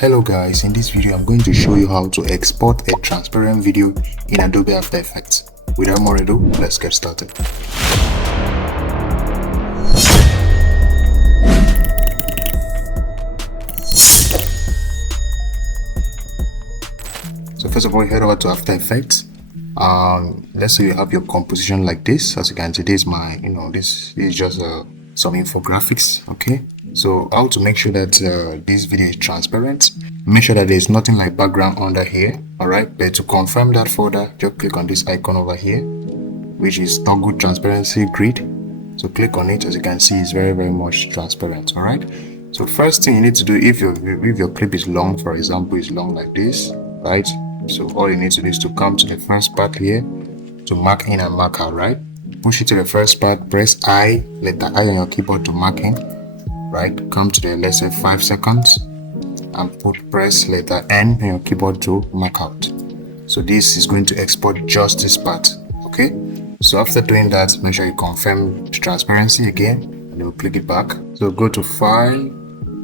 Hello guys, in this video I'm going to show you how to export a transparent video in Adobe After Effects. Without more ado, let's get started. So first of all, head over to After Effects. Let's say you have your composition like this. As you can see, this is my, this is just some infographics. Okay, so how to make sure that this video is transparent? Make sure that there's nothing like background under here. All right, but to confirm that further, just click on this icon over here, which is toggle transparency grid. So click on it. As you can see, it's very much transparent. All right, so first thing you need to do, if your clip is long, for example, is long like this, right? So all you need to do is to come to the first part here to mark in and mark out, right? Push it to the first part, press I, letter I on your keyboard to mark in, right? Come to the, let's say 5 seconds, and press letter N on your keyboard to mark out. So this is going to export just this part, okay? So after doing that, make sure you confirm the transparency again, and then click it back. So go to File,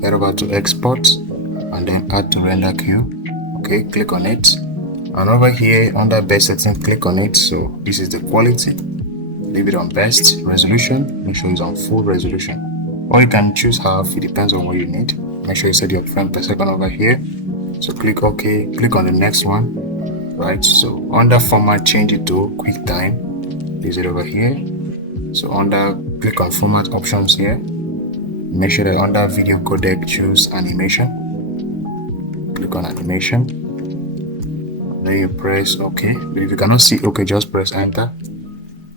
head over to Export, and then add to render queue. Okay, click on it. And over here under best setting, click on it. So this is the quality, leave it on best. Resolution, make sure it's on full resolution, or you can choose half, it depends on what you need. Make sure you set your frame per second over here. So click OK, click on the next one, right? So under format, change it to QuickTime, is it over here. So click on format options here, make sure that under video codec choose animation, click on animation. Then you press OK. But if you cannot see OK, just press enter.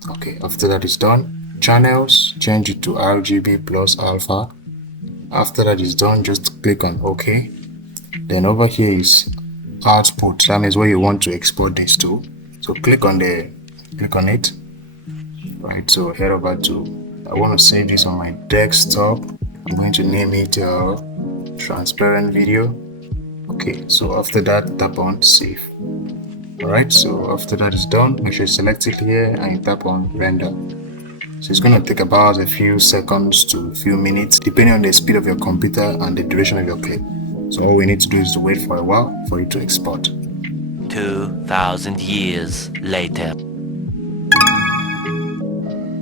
Okay, after that is done, channels, change it to RGB plus alpha. After that is done, just click on OK. Then over here is output, that means where you want to export this to. So click on it, right? So head over to, I want to save this on my desktop. I'm going to name it transparent video. Okay, so after that, tap on save. Alright, so after that is done, make sure you select it here and you tap on render. So it's going to take about a few seconds to a few minutes, depending on the speed of your computer and the duration of your clip. So all we need to do is to wait for a while for it to export. 2,000 years later.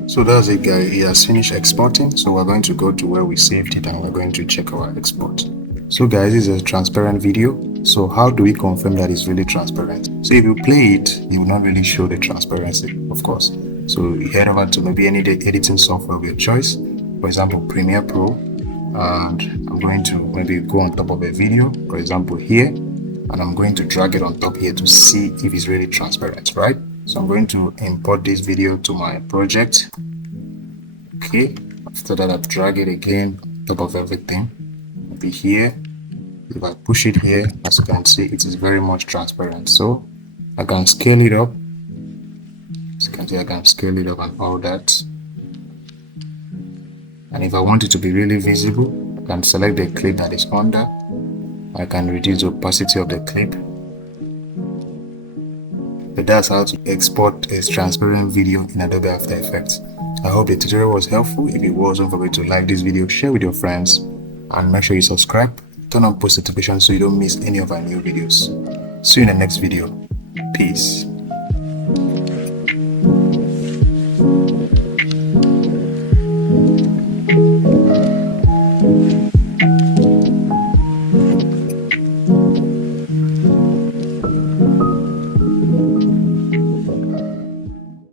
So that's it guys, it has finished exporting. So we're going to go to where we saved it and we're going to check our export. So guys, this is a transparent video. So how do we confirm that it's really transparent? So if you play it, it will not really show the transparency, of course. So you head over to maybe any editing software of your choice, for example Premiere Pro, and I'm going to maybe go on top of a video, for example here, and I'm going to drag it on top here to see if it's really transparent, right? So I'm going to import this video to my project. Okay, after that I drag it again on top of everything. Maybe here, if I push it here, as you can see, it is very much transparent. So I can scale it up. As you can see, I can scale it up and all that. And if I want it to be really visible, I can select the clip that is under. I can reduce the opacity of the clip. But that's how to export a transparent video in Adobe After Effects. I hope the tutorial was helpful. If it was, don't forget to like this video, share with your friends, and make sure you subscribe. Turn on post notifications so you don't miss any of our new videos. See you in the next video. Peace.